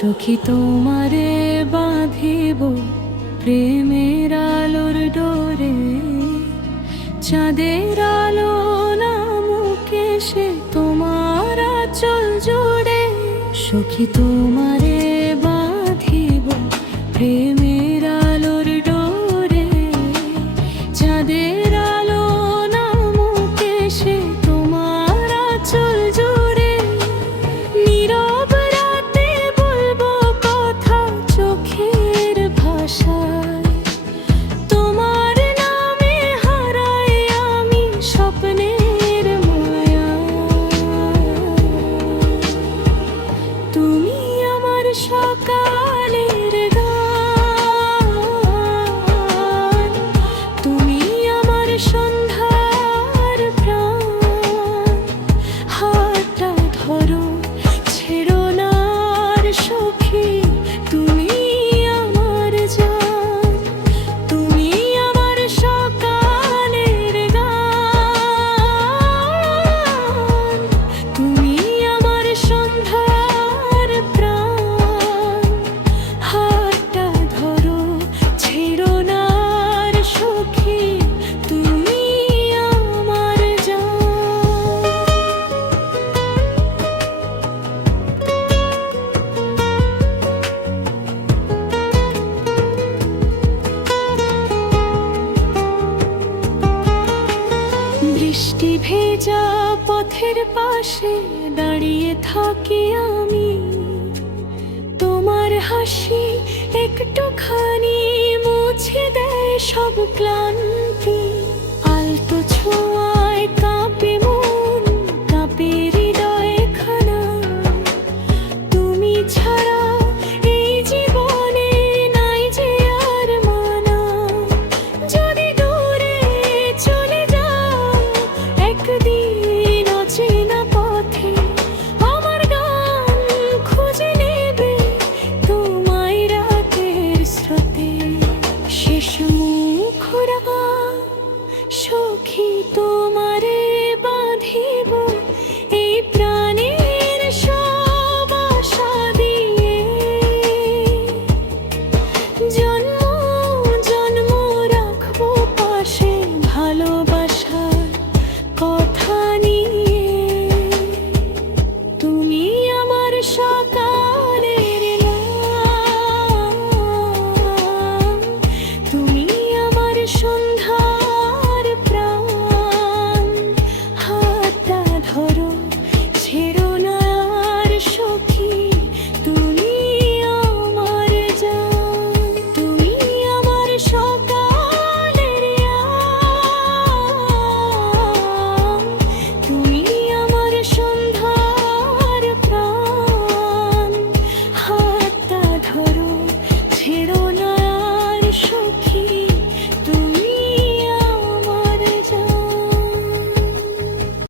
সখী তোমারে বাঁধিব প্রেমের আলোর ডোরে, চাঁদের আলো নামুকে সে তোমার আঁচল জোড়ে। সখী তোমারে বাঁধিব প্রেমের আলোর ডোরে, চাঁদের আলো নামুকে সে তোমার আঁচল জোড়ে। নীরব রাতে বলবো কথা চোখের ভাষায়, তোমার নামে হারাই আমি স্বপ্নের মায়া। তুমি আমার সকালের গান, তুমি আমার সন্ধ্যার প্রাণ। হাতটা ধরো ছেড়ো না আর সখী, তুমি আমার জান। তুমি আমার সকালের গান, তুমি আমার সন্ধ্যার প্রাণ। হাতটা ধরো ছেড়ো না আর সখী, তুমি আমার জান। বৃষ্টি ভেজা পথের পাশে দাঁড়িয়ে থাকি আমি, তোমার হাসি একটুখানি মুছে দেয় সব ক্লান্তি। আলতো ছোঁয়া